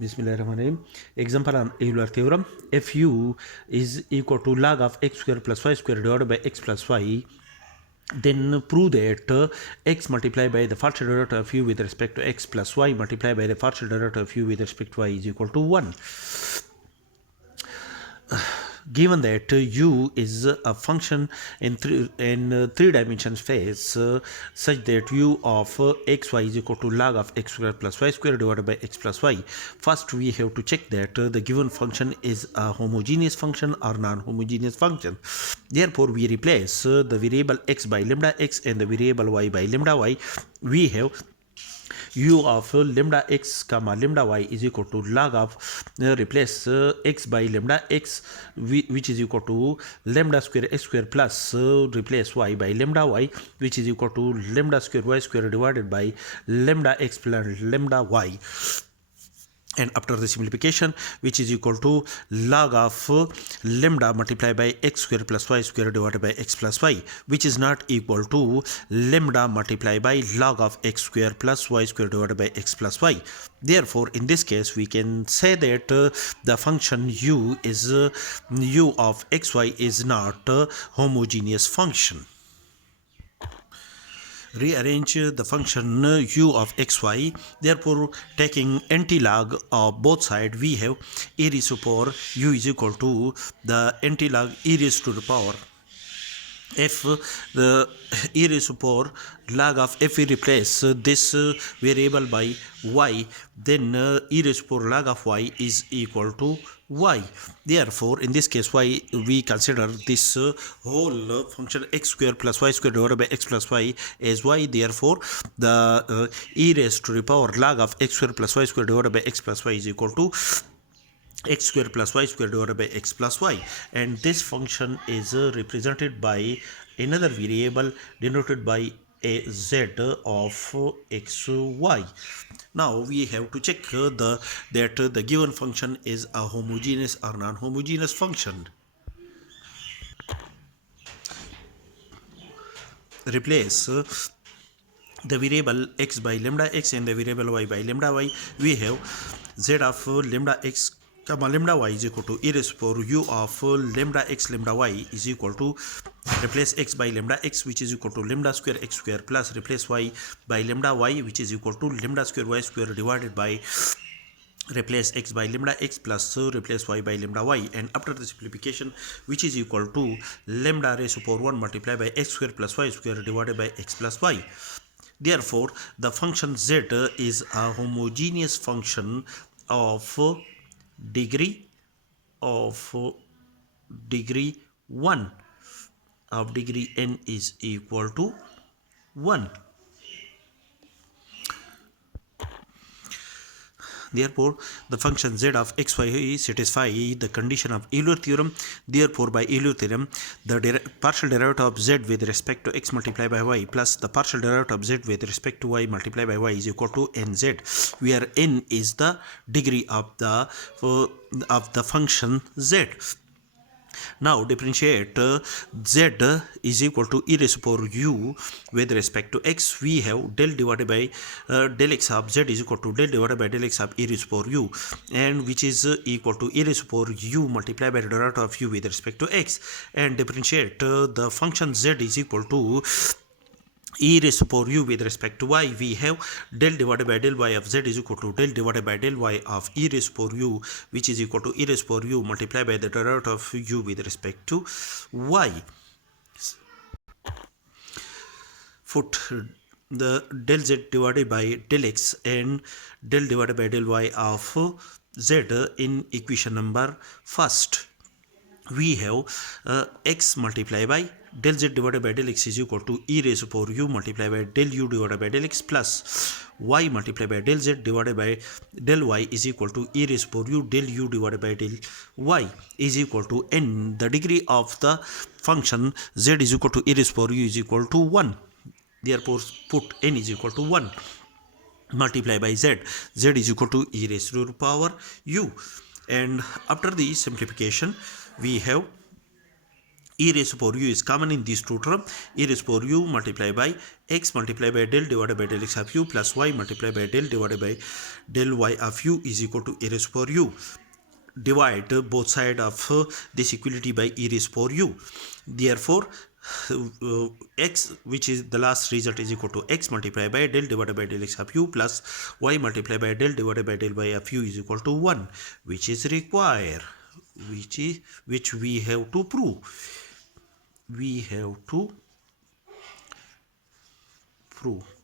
Bismillahirrahmanirrahim. Example on Euler theorem. If u is equal to log of x square plus y square divided by x plus y, then prove that x multiplied by the partial derivative of u with respect to x plus y multiplied by the partial derivative of u with respect to y is equal to 1. Given that u is a function in three dimension space such that u of xy is equal to log of x square plus y square divided by x plus y, first we have to check that the given function is a homogeneous function or non-homogeneous function. Therefore, we replace the variable x by lambda x and the variable y by lambda y. We have u of lambda x comma lambda y is equal to log of replace x by lambda x, which is equal to lambda square x square plus replace y by lambda y, which is equal to lambda square y square divided by lambda x plus lambda y. And after the simplification, which is equal to log of lambda multiplied by x square plus y square divided by x plus y, which is not equal to lambda multiplied by log of x square plus y square divided by x plus y. Therefore, in this case, we can say that the function u is u of xy is not a homogeneous function. Rearrange the function u of xy. Therefore, taking antilog of both sides, we have e raised to power u is equal to the antilog e raised to the power. If the e raised to power log of, if we replace this variable by y, then e raised to power log of y is equal to y. Therefore, in this case, y, we consider this whole function x square plus y square divided by x plus y as y. Therefore, the e raised to the power log of x square plus y square divided by x plus y is equal to x square plus y square divided by x plus y, and this function is represented by another variable denoted by a z of xy. Now we have to check that the given function is a homogeneous or non-homogeneous function. Replace the variable x by lambda x and the variable y by lambda y. We have z of lambda x comma lambda y is equal to e raised to power u of lambda x lambda y is equal to replace x by lambda x, which is equal to lambda square x square, plus replace y by lambda y, which is equal to lambda square y square divided by replace x by lambda x plus replace y by lambda y, and after the simplification, which is equal to lambda raised to power 1 multiplied by x square plus y square divided by x plus y. Therefore, the function z is a homogeneous function of degree 1, of degree n is equal to 1. Therefore, the function z of xy satisfies the condition of Euler theorem. Therefore, by Euler theorem, the partial derivative of z with respect to x multiplied by y plus the partial derivative of z with respect to y multiplied by y is equal to nz, where n is the degree of the function z. Now differentiate z is equal to e raised to power u with respect to x. We have del divided by del x of z is equal to del divided by del x of e raised to power u, and which is equal to e raised to power u multiplied by the derivative of u with respect to x, and differentiate the function z is equal to e raised to power u with respect to y. We have del divided by del y of z is equal to del divided by del y of e raised to power u, which is equal to e raised to power u multiplied by the derivative of u with respect to y. Put the del z divided by del x and del divided by del y of z in equation number first. We have x multiplied by del z divided by del x is equal to e raised to power u multiplied by del u divided by del x, plus y multiplied by del z divided by del y is equal to e raised to power u del u divided by del y is equal to n. The degree of the function z is equal to e raised to power u is equal to 1. Therefore, put n is equal to 1 multiply by z. Z is equal to e raised to power u, and after the simplification, we have e raised to power u is common in these two terms. E raised to power u multiplied by x multiplied by del divided by del x of u plus y multiplied by del divided by del y of u is equal to e raised to power u. Divide both sides of this equality by e raised to power u. Therefore, x, which is the last result, is equal to x multiplied by del divided by del x of u plus y multiplied by del divided by del y of u is equal to 1, which is required, which we have to prove.